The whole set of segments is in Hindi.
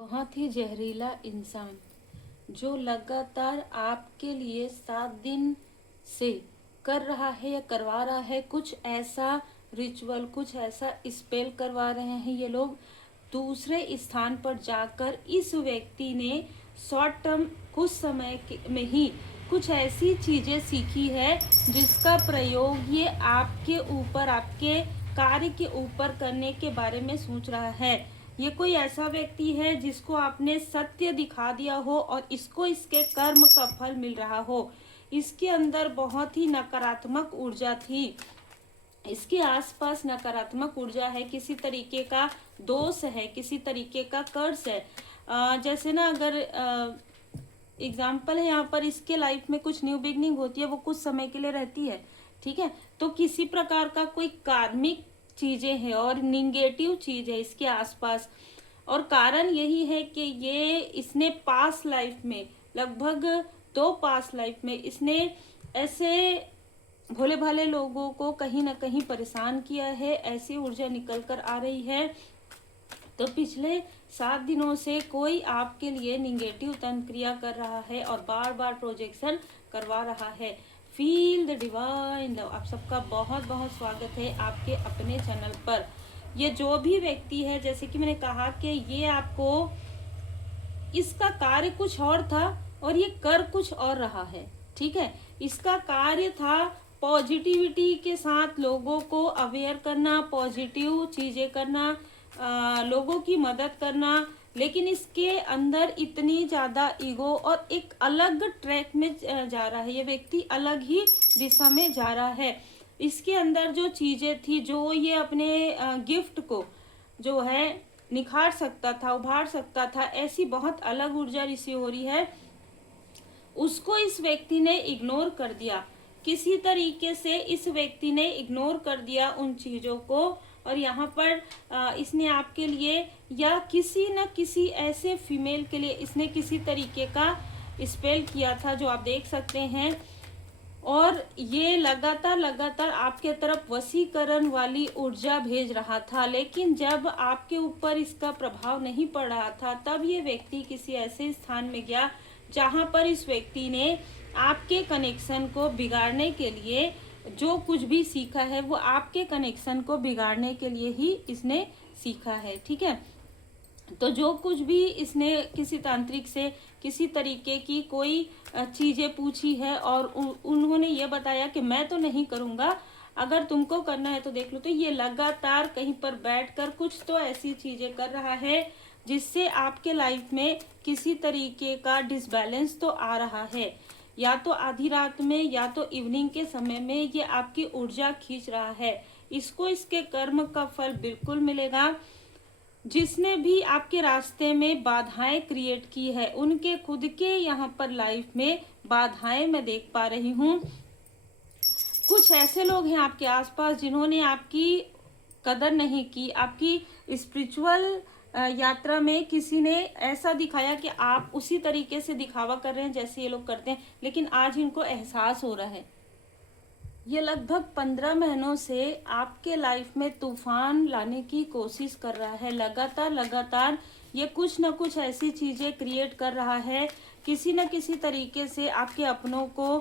बहुत ही जहरीला इंसान जो लगातार आपके लिए 7 दिन से कर रहा है या करवा रहा है कुछ ऐसा रिचुअल, कुछ ऐसा स्पेल करवा रहे हैं ये लोग। दूसरे स्थान पर जाकर इस व्यक्ति ने शॉर्ट टर्म कुछ समय में ही कुछ ऐसी चीजें सीखी है जिसका प्रयोग ये आपके ऊपर, आपके कार्य के ऊपर करने के बारे में सोच रहा है। ये कोई ऐसा व्यक्ति है जिसको आपने सत्य दिखा दिया हो और इसको इसके कर्म का फल मिल रहा हो। इसके अंदर बहुत ही नकारात्मक ऊर्जा थी, इसके आसपास नकारात्मक ऊर्जा है, किसी तरीके का दोष है, किसी तरीके का कर्ज है। जैसे ना, अगर एग्जाम्पल है यहाँ पर, इसके लाइफ में कुछ न्यू बिगनिंग होती है, वो कुछ समय के लिए रहती है, ठीक है। तो किसी प्रकार का कोई कार्मिक चीजें हैं और निगेटिव चीज है इसके आसपास। और कारण यही है कि ये इसने पास्ट लाइफ में, लगभग 2 पास्ट लाइफ में इसने ऐसे भोले भाले लोगों को कहीं ना कहीं परेशान किया है। ऐसी ऊर्जा निकल कर आ रही है। तो पिछले 7 दिनों से कोई आपके लिए निगेटिव तंत्रिया कर रहा है और बार बार प्रोजेक्शन करवा रहा है। Feel the divine love. आप सबका बहुत बहुत स्वागत है आपके अपने चैनल पर। ये जो भी व्यक्ति है, जैसे कि मैंने कहा कि ये आपको, इसका कार्य कुछ और था और ये कर कुछ और रहा है, ठीक है। इसका कार्य था पॉजिटिविटी के साथ लोगों को अवेयर करना, पॉजिटिव चीजें करना, लोगों की मदद करना, लेकिन इसके अंदर इतनी ज्यादा ईगो और एक अलग ट्रैक में जा रहा है। ये व्यक्ति अलग ही दिशा में जा रहा है। इसके अंदर जो चीजें थी, जो ये अपने गिफ्ट को जो है निखार सकता था, उभार सकता था, ऐसी बहुत अलग ऊर्जा रिसीव हो रही है, उसको इस व्यक्ति ने इग्नोर कर दिया। किसी तरीके से इस व्यक्ति ने इग्नोर कर दिया उन चीजों को। और यहाँ पर इसने आपके लिए या किसी न किसी ऐसे फीमेल के लिए इसने किसी तरीके का स्पेल किया था, जो आप देख सकते हैं। और ये लगातार आपके तरफ वशीकरण वाली ऊर्जा भेज रहा था, लेकिन जब आपके ऊपर इसका प्रभाव नहीं पड़ रहा था, तब ये व्यक्ति किसी ऐसे स्थान में गया जहां पर इस व्यक्ति ने आपके कनेक्शन को बिगाड़ने के लिए जो कुछ भी सीखा है, वो आपके कनेक्शन को बिगाड़ने के लिए ही इसने सीखा है, ठीक है। तो जो कुछ भी इसने किसी तांत्रिक से किसी तरीके की कोई चीजें पूछी है और उन्होंने ये बताया कि मैं तो नहीं करूंगा, अगर तुमको करना है तो देख लो, तो ये लगातार कहीं पर बैठकर कुछ तो ऐसी चीजें कर रहा है जिससे आपके लाइफ में किसी तरीके का डिसबैलेंस तो आ रहा है। या तो आधी रात में या तो इवनिंग के समय में ये आपकी ऊर्जा खींच रहा है। इसको इसके कर्म का फल बिल्कुल मिलेगा। जिसने भी आपके रास्ते में बाधाएं क्रिएट की है, उनके खुद के यहाँ पर लाइफ में बाधाएं मैं देख पा रही हूँ। कुछ ऐसे लोग हैं आपके आसपास जिन्होंने आपकी कदर नहीं की। आपकी स्पिरिचुअल यात्रा में किसी ने ऐसा दिखाया कि आप उसी तरीके से दिखावा कर रहे हैं जैसे ये लोग करते हैं, लेकिन आज इनको एहसास हो रहा है। ये लगभग 15 महीनों से आपके लाइफ में तूफान लाने की कोशिश कर रहा है। लगातार ये कुछ ना कुछ ऐसी चीजें क्रिएट कर रहा है, किसी न किसी तरीके से आपके अपनों को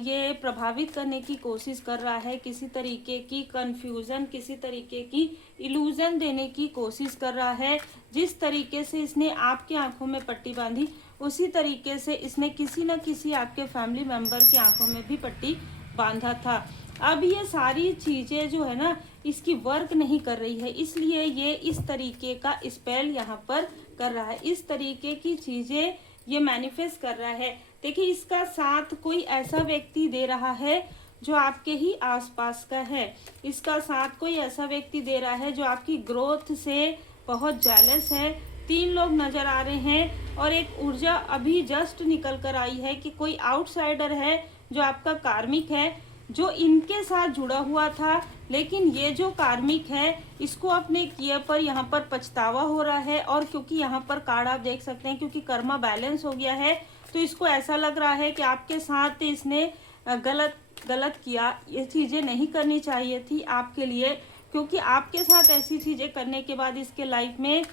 ये प्रभावित करने की कोशिश कर रहा है, किसी तरीके की कंफ्यूजन, किसी तरीके की इल्यूजन देने की कोशिश कर रहा है। जिस तरीके से इसने आपकी आंखों में पट्टी बांधी, उसी तरीके से इसने किसी न किसी आपके फैमिली मेंबर की आंखों में भी पट्टी बांधा था। अब ये सारी चीजें जो है ना, इसकी वर्क नहीं कर रही है, इसलिए ये इस तरीके का स्पेल यहाँ पर कर रहा है। इस तरीके की चीजें ये मैनिफेस्ट कर रहा है। देखिए, इसका साथ कोई ऐसा व्यक्ति दे रहा है जो आपके ही आसपास का है। इसका साथ कोई ऐसा व्यक्ति दे रहा है जो आपकी ग्रोथ से बहुत जेलस है। 3 लोग नजर आ रहे हैं और एक ऊर्जा अभी जस्ट निकल कर आई है कि कोई आउटसाइडर है जो आपका कार्मिक है, जो इनके साथ जुड़ा हुआ था, लेकिन ये जो कार्मिक है इसको अपने किए पर यहाँ पर पछतावा हो रहा है। और क्योंकि यहाँ पर कार्ड आप देख सकते हैं, क्योंकि कर्मा बैलेंस हो गया है, तो इसको ऐसा लग रहा है कि आपके साथ इसने गलत किया। ये चीजें नहीं करनी चाहिए थी आपके लिए, क्योंकि आपके साथ ऐसी चीजें करने के बाद इसके लाइफ में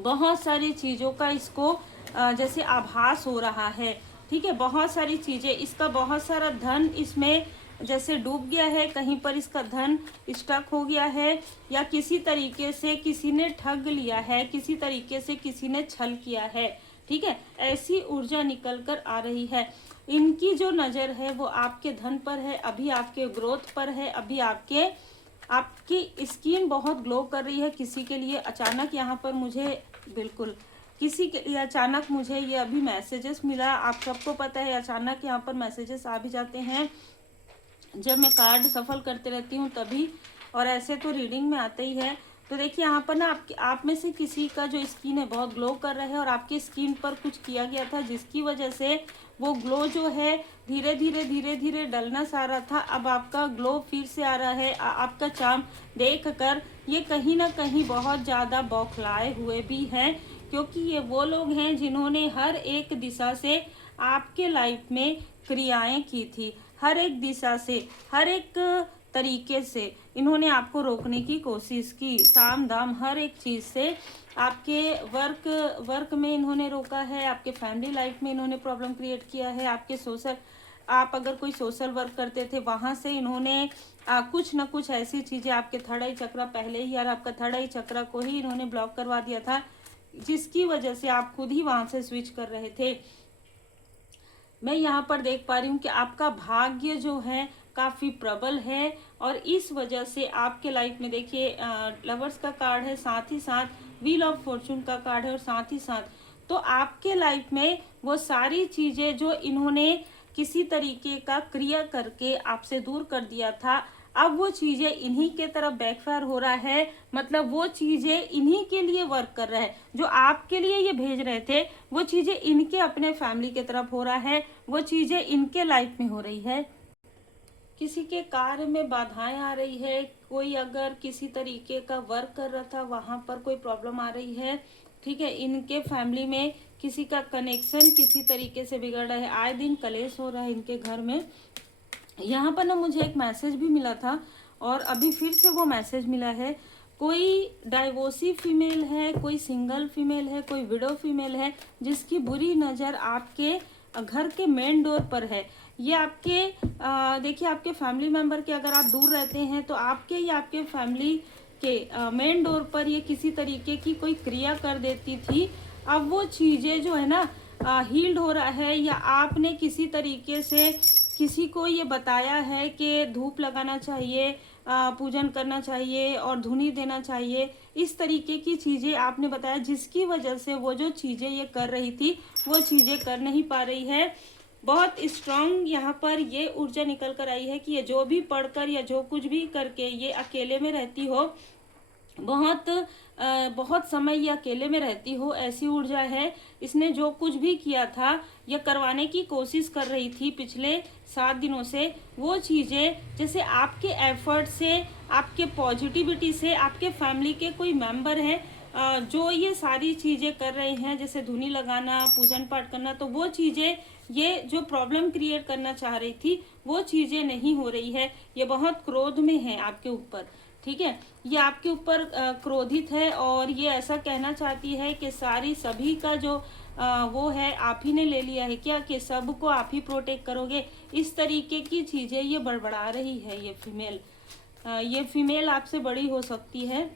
बहुत सारी चीज़ों का इसको जैसे आभास हो रहा है। ठीक है, बहुत सारी चीज़ें, इसका बहुत सारा धन इसमें जैसे डूब गया है, कहीं पर इसका धन स्टक हो गया है, या किसी तरीके से किसी ने ठग लिया है, किसी तरीके से किसी ने छल किया है। ठीक है, ऐसी ऊर्जा निकल कर आ रही है। इनकी जो नज़र है वो आपके धन पर है, अभी आपके ग्रोथ पर है, अभी आपकी स्किन बहुत ग्लो कर रही है। किसी के लिए अचानक यहाँ पर मुझे बिल्कुल किसी के लिए अचानक मुझे ये अभी मैसेजेस मिला। आप सबको पता है अचानक यहाँ पर मैसेजेस आ भी जाते हैं जब मैं कार्ड सफल करते रहती हूँ तभी, और ऐसे तो रीडिंग में आते ही है। तो देखिए यहाँ पर ना आप में से किसी का जो स्किन है बहुत ग्लो कर रहा है, और आपके स्किन पर कुछ किया गया था जिसकी वजह से वो ग्लो जो है धीरे धीरे डलना सा रहा था। अब आपका ग्लो फिर से आ रहा है। आपका चार्म देख कर ये कहीं ना कहीं बहुत ज़्यादा बौखलाए हुए भी हैं, क्योंकि ये वो लोग हैं जिन्होंने हर एक दिशा से आपके लाइफ में क्रियाएं की थी। हर एक दिशा से, हर एक तरीके से इन्होंने आपको रोकने की कोशिश की। साम दाम हर एक चीज़ से आपके वर्क में इन्होंने रोका है, आपके फैमिली लाइफ में इन्होंने प्रॉब्लम क्रिएट किया है, आपके आप अगर कोई सोशल वर्क करते थे वहाँ से इन्होंने कुछ ना कुछ ऐसी चीज़ें, आपके थर्ड आई चक्र पहले ही, यार आपका थर्ड आई चक्र को ही इन्होंने ब्लॉक करवा दिया था, जिसकी वजह से आप खुद ही वहाँ से स्विच कर रहे थे। मैं यहाँ पर देख पा रही हूँ कि आपका भाग्य जो है काफ़ी प्रबल है, और इस वजह से आपके लाइफ में देखिए लवर्स का कार्ड है, साथ ही साथ व्हील ऑफ फॉर्चून का कार्ड है, और साथ ही साथ तो आपके लाइफ में वो सारी चीज़ें जो इन्होंने किसी तरीके का क्रिया करके आपसे दूर कर दिया था, अब वो चीज़ें इन्हीं के तरफ बैकफायर हो रहा है। मतलब वो चीज़ें इन्हीं के लिए वर्क कर रहा है, जो आपके लिए ये भेज रहे थे वो चीज़ें इनके अपने फैमिली के तरफ हो रहा है, वो चीज़ें इनके लाइफ में हो रही है। किसी के कार्य में बाधाएं आ रही है, कोई अगर किसी तरीके का वर्क कर रहा था वहाँ पर कोई प्रॉब्लम आ रही है। ठीक है, इनके फैमिली में किसी का कनेक्शन किसी तरीके से बिगड़ रहा है, आए दिन कलेश हो रहा है इनके घर में। यहाँ पर ना मुझे एक मैसेज भी मिला था, और अभी फिर से वो मैसेज मिला है। कोई डाइवोर्सी फीमेल है, कोई सिंगल फीमेल है, कोई विडो फीमेल है, जिसकी बुरी नज़र आपके घर के मेन डोर पर है। ये आपके देखिए आपके फैमिली मेम्बर के, अगर आप दूर रहते हैं तो आपके या आपके फैमिली के मेन डोर पर ये किसी तरीके की कोई क्रिया कर देती थी। अब वो चीज़ें जो है ना हील्ड हो रहा है, या आपने किसी तरीके से किसी को ये बताया है कि धूप लगाना चाहिए, पूजन करना चाहिए और धुनी देना चाहिए, इस तरीके की चीज़ें आपने बताया, जिसकी वजह से वो जो चीज़ें ये कर रही थी वो चीज़ें कर नहीं पा रही है। बहुत स्ट्रांग यहाँ पर ये ऊर्जा निकल कर आई है कि ये जो भी पढ़कर या जो कुछ भी करके ये अकेले में रहती हो, बहुत समय ये अकेले में रहती हो, ऐसी ऊर्जा है। इसने जो कुछ भी किया था या करवाने की कोशिश कर रही थी पिछले 7 दिनों से, वो चीज़ें जैसे आपके एफर्ट से, आपके पॉजिटिविटी से, आपके फैमिली के कोई मेंबर हैं जो ये सारी चीज़ें कर रहे हैं, जैसे धुनी लगाना, पूजन पाठ करना, तो वो चीज़ें ये जो प्रॉब्लम क्रिएट करना चाह रही थी वो चीज़ें नहीं हो रही है। ये बहुत क्रोध में है आपके ऊपर। ठीक है, ये आपके ऊपर क्रोधित है, और ये ऐसा कहना चाहती है कि सभी का जो वो है आप ही ने ले लिया है क्या, कि सबको आप ही प्रोटेक्ट करोगे, इस तरीके की चीज़ें ये बड़बड़ा रही है। ये फीमेल आपसे बड़ी हो सकती है।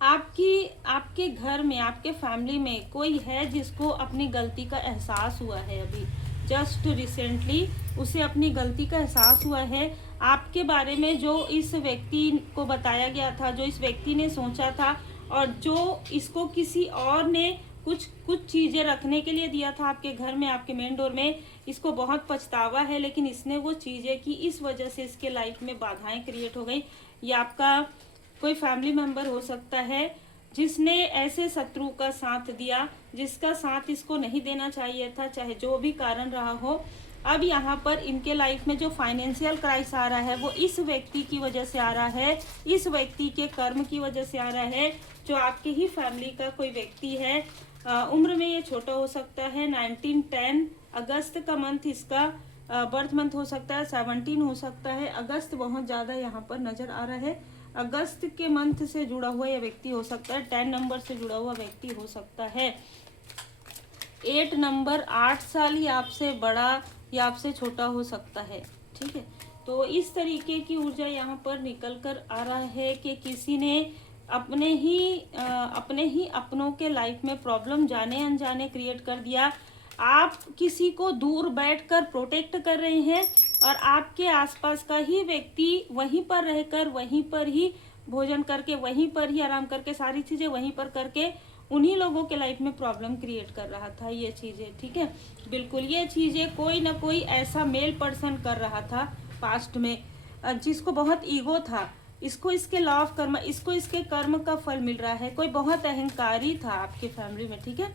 आपके घर में, आपके फैमिली में कोई है जिसको अपनी गलती का एहसास हुआ है, अभी जस्ट रिसेंटली उसे अपनी गलती का एहसास हुआ है। आपके बारे में जो इस व्यक्ति को बताया गया था, जो इस व्यक्ति ने सोचा था, और जो इसको किसी और ने कुछ चीज़ें रखने के लिए दिया था आपके घर में, आपके मेन डोर में, इसको बहुत पछतावा है, लेकिन इसने वो चीज़ें की, इस वजह से इसके लाइफ में बाधाएं क्रिएट हो गई। ये आपका कोई फैमिली मेंबर हो सकता है जिसने ऐसे शत्रु का साथ दिया, जिसका साथ इसको नहीं देना चाहिए था, चाहे जो भी कारण रहा हो। अब यहाँ पर इनके लाइफ में जो फाइनेंशियल क्राइसिस आ रहा है वो इस व्यक्ति की वजह से आ रहा है, इस व्यक्ति के कर्म की वजह से आ रहा है, जो आपके ही फैमिली का कोई व्यक्ति है। उम्र में ये छोटा हो सकता है, 1910 अगस्त का मंथ इसका बर्थ मंथ हो सकता है, 17 हो सकता है, अगस्त बहुत ज़्यादा यहाँ पर नज़र आ रहा है। अगस्त के मंथ से जुड़ा हुआ यह व्यक्ति हो सकता है। 10 नंबर से जुड़ा हुआ व्यक्ति हो सकता है। 8 नंबर 8 साल ही आपसे बड़ा या आपसे छोटा हो सकता है। ठीक है, तो इस तरीके की ऊर्जा यहाँ पर निकल कर आ रहा है कि किसी ने अपने ही अपनों के लाइफ में प्रॉब्लम जाने अनजाने क्रिएट कर दिया। आप किसी को दूर बैठकर प्रोटेक्ट कर रहे हैं और आपके आसपास का ही व्यक्ति वहीं पर रहकर, वहीं पर ही भोजन करके, वहीं पर ही आराम करके, सारी चीजें वहीं पर करके उन्हीं लोगों के लाइफ में प्रॉब्लम क्रिएट कर रहा था। ये चीजें, ठीक है, बिल्कुल ये चीजें कोई ना कोई ऐसा मेल पर्सन कर रहा था पास्ट में, जिसको बहुत ईगो था, इसको इसके लॉ ऑफ कर्म, इसको इसके कर्म का फल मिल रहा है। कोई बहुत अहंकारी था आपके फैमिली में, ठीक है,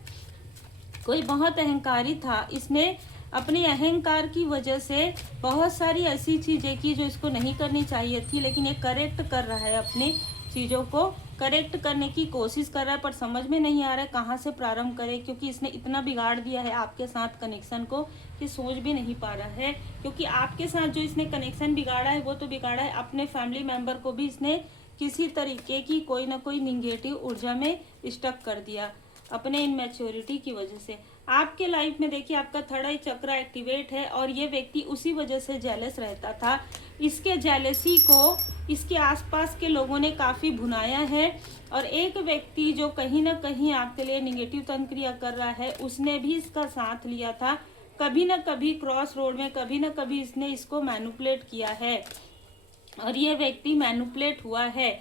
कोई बहुत अहंकारी था। इसने अपने अहंकार की वजह से बहुत सारी ऐसी चीजें की जो इसको नहीं करनी चाहिए थी, लेकिन ये करेक्ट कर रहा है, अपनी चीजों को करेक्ट करने की कोशिश कर रहा है, पर समझ में नहीं आ रहा है कहाँ से प्रारंभ करे, क्योंकि इसने इतना बिगाड़ दिया है आपके साथ कनेक्शन को कि सोच भी नहीं पा रहा है। क्योंकि आपके साथ जो इसने कनेक्शन बिगाड़ा है वो तो बिगाड़ा है, अपने फैमिली मेंबर को भी इसने किसी तरीके की कोई ना कोई निगेटिव ऊर्जा में स्टक कर दिया अपने इनमेच्योरिटी की वजह से। आपके लाइफ में देखिए आपका थर्ड आई चक्र एक्टिवेट है और ये व्यक्ति उसी वजह से जेलस रहता था। इसके जेलसी को इसके आसपास के लोगों ने काफ़ी भुनाया है और एक व्यक्ति जो कहीं ना कहीं आपके लिए निगेटिव तंत्रिया कर रहा है उसने भी इसका साथ लिया था। कभी ना कभी क्रॉस रोड में कभी ना कभी इसने इसको मैनिपुलेट किया है और ये व्यक्ति मैनिपुलेट हुआ है।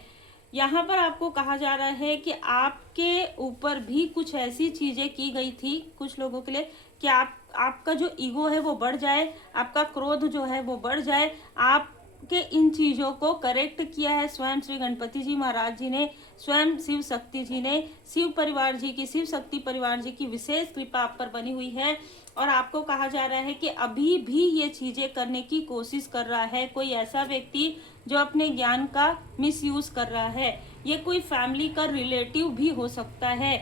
यहाँ पर आपको कहा जा रहा है कि आपके ऊपर भी कुछ ऐसी चीजें की गई थी कुछ लोगों के लिए कि आपका जो ईगो है वो बढ़ जाए, आपका क्रोध जो है वो बढ़ जाए। आपके इन चीजों को करेक्ट किया है स्वयं श्री गणपति जी महाराज जी ने, स्वयं शिव शक्ति जी ने, शिव परिवार जी की, शिव शक्ति परिवार जी की विशेष कृपा आप पर बनी हुई है। और आपको कहा जा रहा है कि अभी भी ये चीजें करने की कोशिश कर रहा है कोई ऐसा व्यक्ति जो अपने ज्ञान का मिसयूज कर रहा है। ये कोई फैमिली का रिलेटिव भी हो सकता है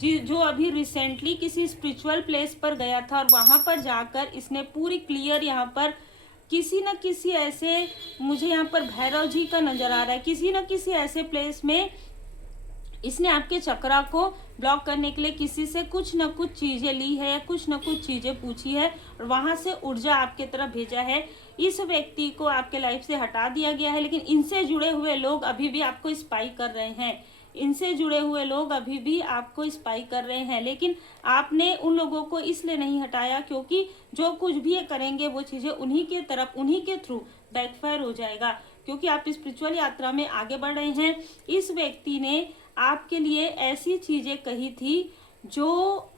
जो अभी रिसेंटली किसी स्पिरिचुअल प्लेस पर गया था और वहां पर जाकर इसने पूरी क्लियर यहाँ पर किसी न किसी ऐसे, मुझे यहाँ पर भैरव जी का नजर आ रहा है, किसी न किसी ऐसे प्लेस में इसने आपके चक्रा को ब्लॉक करने के लिए किसी से कुछ न कुछ चीजें ली है या कुछ न कुछ चीजें पूछी है और वहां से ऊर्जा आपके तरफ भेजा है। इस व्यक्ति को आपके लाइफ से हटा दिया गया है, लेकिन इनसे जुड़े हुए लोग अभी भी आपको स्पाई कर रहे हैं, इनसे जुड़े हुए लोग अभी भी आपको स्पाई कर रहे हैं, लेकिन आपने उन लोगों को इसलिए नहीं हटाया क्योंकि जो कुछ भी ये करेंगे वो चीजें उन्हीं के तरफ, उन्हीं के थ्रू बैकफायर हो जाएगा, क्योंकि आप स्पिरिचुअल यात्रा में आगे बढ़ रहे हैं। इस व्यक्ति ने आपके लिए ऐसी चीजें कही थी जो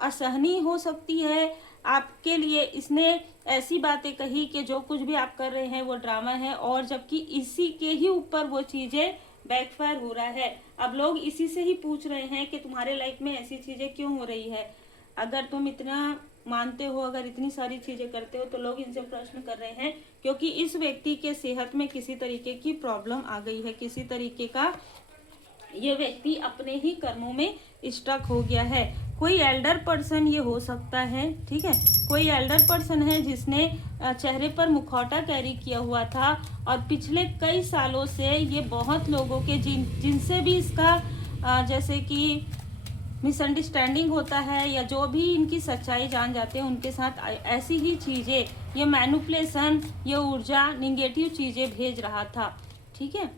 असहनीय हो सकती है आपके लिए। इसने ऐसी बातें कही कि जो कुछ भी आप कर रहे हैं वो ड्रामा है, और जबकि इसी के ही ऊपर वो चीजें बैकफायर हो रहा है। अब लोग इसी से ही पूछ रहे हैं कि तुम्हारे लाइफ में ऐसी चीजें क्यों हो रही है। अगर तुम इतना मानते हो, अगर इतनी सारी चीजें करते हो, तो लोग इनसे प्रश्न कर रहे हैं क्योंकि इस व्यक्ति के सेहत में किसी तरीके की प्रॉब्लम आ गई है, किसी तरीके का ये व्यक्ति अपने ही कर्मों में स्टक हो गया है। कोई एल्डर पर्सन ये हो सकता है, ठीक है, कोई एल्डर पर्सन है जिसने चेहरे पर मुखौटा कैरी किया हुआ था और पिछले कई सालों से ये बहुत लोगों के जिनसे भी इसका जैसे कि मिसअंडरस्टैंडिंग होता है या जो भी इनकी सच्चाई जान जाते हैं उनके साथ ऐसी ही चीज़ें, ये मैनिपुलेशन, ये ऊर्जा, निगेटिव चीज़ें भेज रहा था। ठीक है,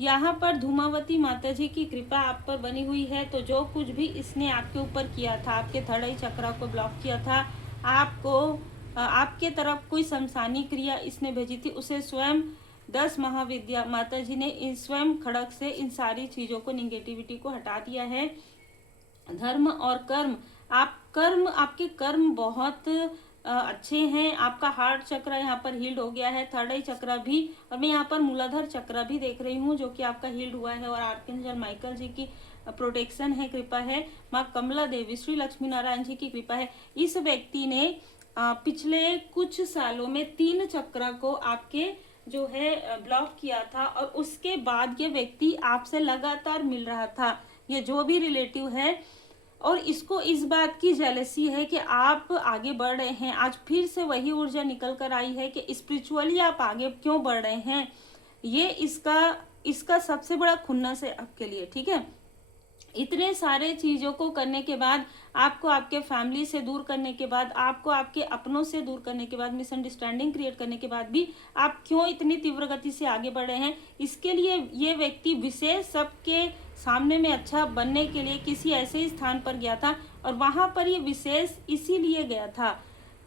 यहाँ पर धूमावती माता जी की कृपा आप पर बनी हुई है, तो जो कुछ भी इसने आपके ऊपर किया था, आपके थर्ड आई चक्रा को ब्लॉक किया था, आपको आपके तरफ कोई शमशानी क्रिया इसने भेजी थी, उसे स्वयं 10 महाविद्या माता जी ने स्वयं खड़क से इन सारी चीज़ों को, निगेटिविटी को हटा दिया है। धर्म और कर्म, आपके कर्म बहुत अच्छे हैं। आपका हार्ट चक्र यहाँ पर हील्ड हो गया है, थर्ड आई चक्र भी, और मैं यहाँ पर मूलाधार चक्र भी देख रही हूँ जो कि आपका हील्ड हुआ है। और आर्कएंजल माइकल जी की प्रोटेक्शन है, कृपा है, माँ कमला देवी, श्री लक्ष्मी नारायण जी की कृपा है। इस व्यक्ति ने पिछले कुछ सालों में 3 चक्र को आपके जो है ब्लॉक किया था और उसके बाद ये व्यक्ति आपसे लगातार मिल रहा था, ये जो भी रिलेटिव है, और इसको इस बात की जेलसी है कि आप आगे बढ़ रहे हैं। आज फिर से वही ऊर्जा निकल कर आई है कि स्पिरिचुअली आप आगे क्यों बढ़ रहे हैं, ये इसका सबसे बड़ा खुन्नस है आपके लिए, ठीक है। इतने सारे चीजों को करने के बाद, आपको आपके फैमिली से दूर करने के बाद, आपको आपके अपनों से दूर करने के बाद, मिसअंडरस्टैंडिंग क्रिएट करने के बाद भी आप क्यों इतनी तीव्र गति से आगे बढ़ रहे हैं, इसके लिए ये व्यक्ति विशेष सबके सामने में अच्छा बनने के लिए किसी ऐसे स्थान पर गया था, और वहां पर ये विशेष इसीलिए गया था,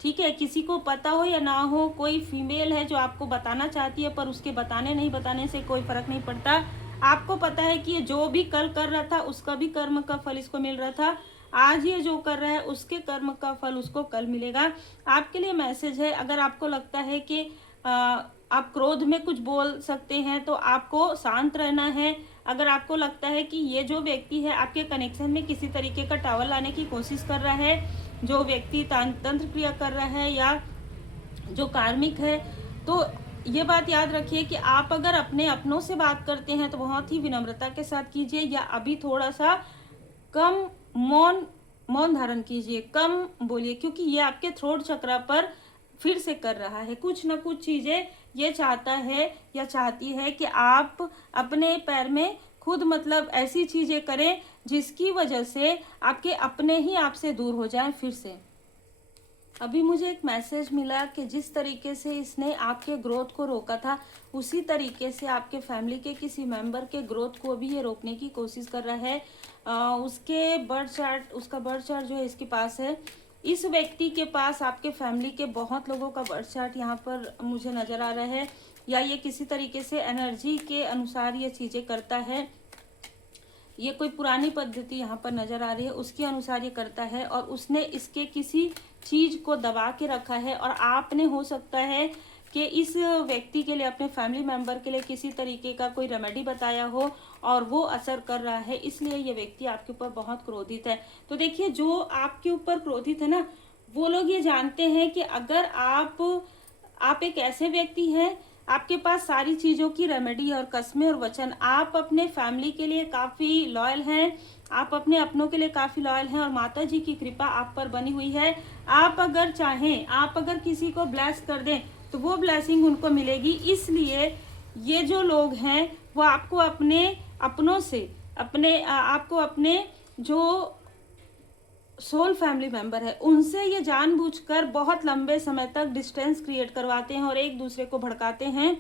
ठीक है। किसी को पता हो या ना हो, कोई फीमेल है जो आपको बताना चाहती है, पर उसके बताने नहीं बताने से कोई फर्क नहीं पड़ता। आपको पता है कि ये जो भी कल कर रहा था उसका भी कर्म का फल इसको मिल रहा था, आज ये जो कर रहा है उसके कर्म का फल उसको कल मिलेगा। आपके लिए मैसेज है, अगर आपको लगता है कि आप क्रोध में कुछ बोल सकते हैं तो आपको शांत रहना है। अगर आपको लगता है कि ये जो व्यक्ति है आपके कनेक्शन में किसी तरीके का टावर लाने की कोशिश कर रहा है, जो व्यक्ति तंत्र क्रिया कर रहा है या जो कार्मिक है, तो ये बात याद रखिए कि आप अगर अपने अपनों से बात करते हैं तो बहुत ही विनम्रता के साथ कीजिए, या अभी थोड़ा सा कम मौन धारण कीजिए, कम बोलिए, क्योंकि ये आपके थ्रोट चक्र पर फिर से कर रहा है। कुछ ना कुछ चीजें ये चाहता है या चाहती है कि आप अपने पैर में खुद मतलब ऐसी चीजें करें जिसकी वजह से आपके अपने ही आपसे दूर हो जाएं फिर से। अभी मुझे एक मैसेज मिला कि जिस तरीके से इसने आपके ग्रोथ को रोका था, उसी तरीके से आपके फैमिली के किसी मेंबर के ग्रोथ को भी ये रोकने की कोशिश कर रहा है। उसका बर्थ चार्ट जो है इसके पास है। इस व्यक्ति के पास आपके फैमिली के बहुत लोगों का बर्थ चार्ट यहाँ पर मुझे नजर आ रहा है, या ये किसी तरीके से एनर्जी के अनुसार ये चीजें करता है। ये कोई पुरानी पद्धति यहाँ पर नजर आ रही है, उसके अनुसार ये करता है, और उसने इसके किसी चीज को दबा के रखा है, और आपने हो सकता है कि इस व्यक्ति के लिए, अपने फैमिली मेंबर के लिए किसी तरीके का कोई रेमेडी बताया हो और वो असर कर रहा है, इसलिए ये व्यक्ति आपके ऊपर बहुत क्रोधित है। तो देखिए, जो आपके ऊपर क्रोधित है ना, वो लोग ये जानते हैं कि अगर आप एक ऐसे व्यक्ति हैं, आपके पास सारी चीजों की रेमेडी और कस्में और वचन, आप अपने फैमिली के लिए काफी लॉयल हैं, आप अपने अपनों के लिए काफी लॉयल हैं, और माता जी की कृपा आप पर बनी हुई है। आप अगर चाहें, आप अगर किसी को ब्लेस कर दें तो वो ब्लेसिंग उनको मिलेगी। इसलिए ये जो लोग हैं वो आपको अपने अपनों से, आपको अपने जो सोल फैमिली मेंबर है उनसे ये जानबूझकर बहुत लंबे समय तक डिस्टेंस क्रिएट करवाते हैं और एक दूसरे को भड़काते हैं,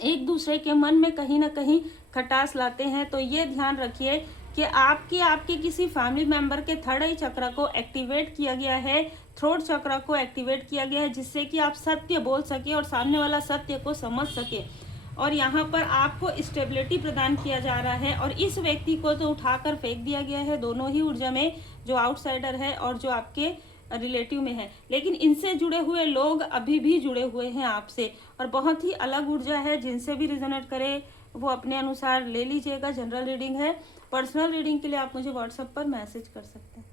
एक दूसरे के मन में कहीं ना कहीं खटास लाते हैं। तो ये ध्यान रखिए कि आपके किसी फैमिली मेंबर के थर्ड आई चक्र को एक्टिवेट किया गया है, थ्रोट चक्र को एक्टिवेट किया गया है, जिससे कि आप सत्य बोल सके और सामने वाला सत्य को समझ सके। और यहाँ पर आपको स्टेबिलिटी प्रदान किया जा रहा है, और इस व्यक्ति को तो उठाकर फेंक दिया गया है दोनों ही ऊर्जा में, जो आउटसाइडर है और जो आपके रिलेटिव में है। लेकिन इनसे जुड़े हुए लोग अभी भी जुड़े हुए हैं आपसे, और बहुत ही अलग ऊर्जा है। जिनसे भी रिजोनेट करे वो अपने अनुसार ले लीजिएगा। जनरल रीडिंग है, पर्सनल रीडिंग के लिए आप मुझे व्हाट्सएप पर मैसेज कर सकते हैं।